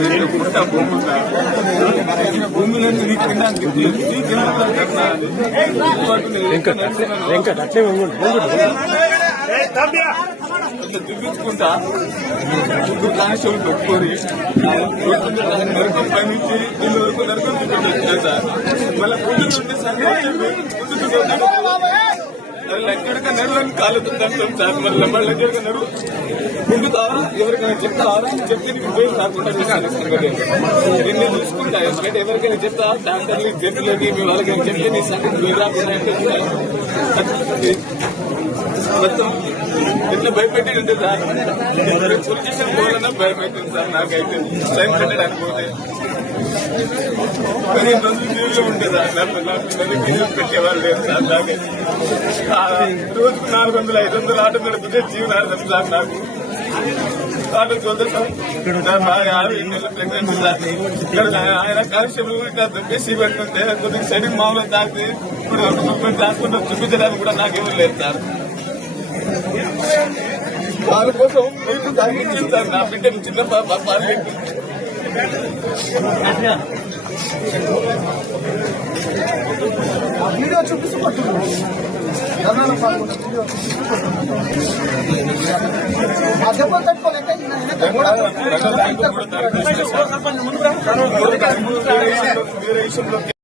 నేను పుట్ట భూమి అట్లే వెంకట్ అట్లే వంగుండు కొంచెం చూపించుకుంటా ముగ్గురు కానిస్టేబుల్ పెట్టుకోరి నరకం పై నుంచి దీని వరకు నరకం చూపించారు సార్. మళ్ళీ ముందు నుండి సార్ ముందు చూపించారు అది ఎక్కడిక నరులని కాలుతుందంటాం సార్. మళ్ళీ మళ్ళీ ఎక్కడిక నరు ముందుతావా ఎవరికైనా చెప్తావా చెప్తే నీకు పోయి రాకుండా నిన్ను చూసుకుంటా ఎందుకంటే ఎవరికైనా చెప్తా డాక్టర్లు జడ్జిలకి మీ వాళ్ళకైనా చెప్తే నీ సంగతి పోయి రాకుండా అంటే మొత్తం ఎట్లా భయపెట్టి ఉంటుంది సార్ పోలీస్ స్టేషన్ పోవాలన్నా భయపెట్టింది సార్ నాకైతే సైన్ పెట్టడానికి పోతే పదిహేను రోజులు జైల్లో ఉంటే సార్ నా పిల్లలు గిన్నెలు పెట్టేవాళ్ళు లేరు సార్ నాకే ఆ, రోజుకు నాలుగు వందలు ఐదు వందలు ఆటో నడిపితే జీవనార్థం సార్ నాకు ఆటో చూద్దాం సార్ ఆయన కానిస్టేబుల్ ఇట్లా దుబ్బేసి పెట్టుకుంటే కొద్దిగా సైడ్ మామూలు తాకితే ఇప్పుడు చూపించడానికి కూడా నాకేమీ లేదు సార్ వాళ్ళ కోసం మీకు తగ్గించింది సార్ నా బిడ్డకు చిన్న పాలు వీడియో చూపిస్తున్నట్టు Yo voy a estar con esta y imagínate que.